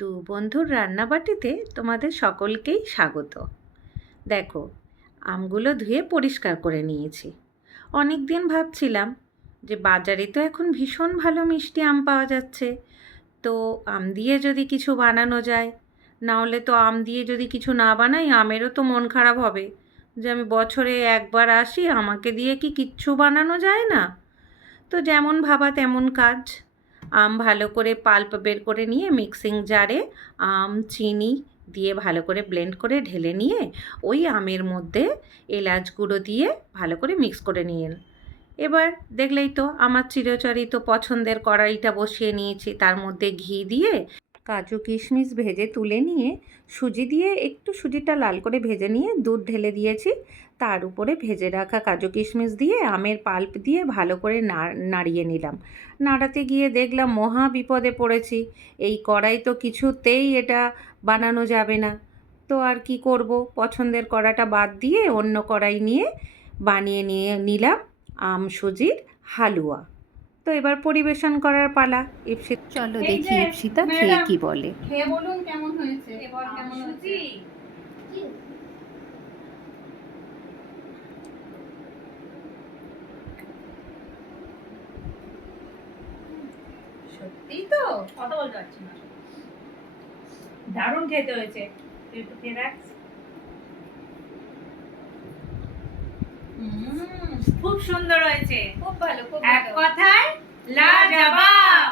দু বন্ধুর রান্নাবাটিতে তোমাদের সকলকেই স্বাগত। দেখো, আমগুলো ধুয়ে পরিষ্কার করে নিয়েছি। অনেক দিন ভাবছিলাম যে বাজারে তো এখন ভীষণ ভালো মিষ্টি আম পাওয়া যাচ্ছে, তো আম দিয়ে যদি কিছু বানানো যায়। না হলে তো আম দিয়ে যদি কিছু না বানাই আমেরও তো মন খারাপ হবে যে আমি বছরে একবার আসি, আমাকে দিয়ে কি কিচ্ছু বানানো যায় না। তো যেমন ভাবা তেমন কাজ। আম ভালো করে পাল্প বের করে নিয়ে মিক্সিং জারে আম চিনি দিয়ে ভালো করে ব্লেন্ড করে ঢেলে নিয়ে ওই আমের মধ্যে এলাচ গুঁড়ো দিয়ে ভালো করে মিক্স করে নিয়েন। এবার দেখলেই তো আমার চিরচরিত পছন্দের কড়াইটা বসিয়ে নিয়েছি, তার মধ্যে ঘি দিয়ে কাজু কিশমিশ ভেজে তুলে নিয়ে সুজি দিয়ে একটু সুজিটা লাল করে ভেজে নিয়ে দুধ ঢেলে দিয়েছি। তার উপরে ভেজে রাখা কাজু কিশমিশ দিয়ে আমের পাল্প দিয়ে ভালো করে নাড়িয়ে নিলাম। নাড়াতে গিয়ে দেখলাম মহা বিপদে পড়েছি, এই কড়াই তো কিছুতেই এটা বানানো যাবে না। তো আর কি করব, পছন্দের কড়াটা বাদ দিয়ে অন্য কড়াই নিয়ে বানিয়ে নিলাম আম সুজির হালুয়া। তো এবার পরিবেশন করার পালা। ইপসিতা, চলো দেখি ইপসিতা খেয়ে কি বলে। খেয়ে বলুন কেমন হয়েছে। এবার কেমন হয়েছে? সত্যি তো কথা বলতে পারছি না, দারুণ খেতে হয়েছে। তুই একটু খেয়ে দেখ। খুব সুন্দর হয়েছে, খুব ভালো, খুব ভালো। এক কথায় লাজবাব।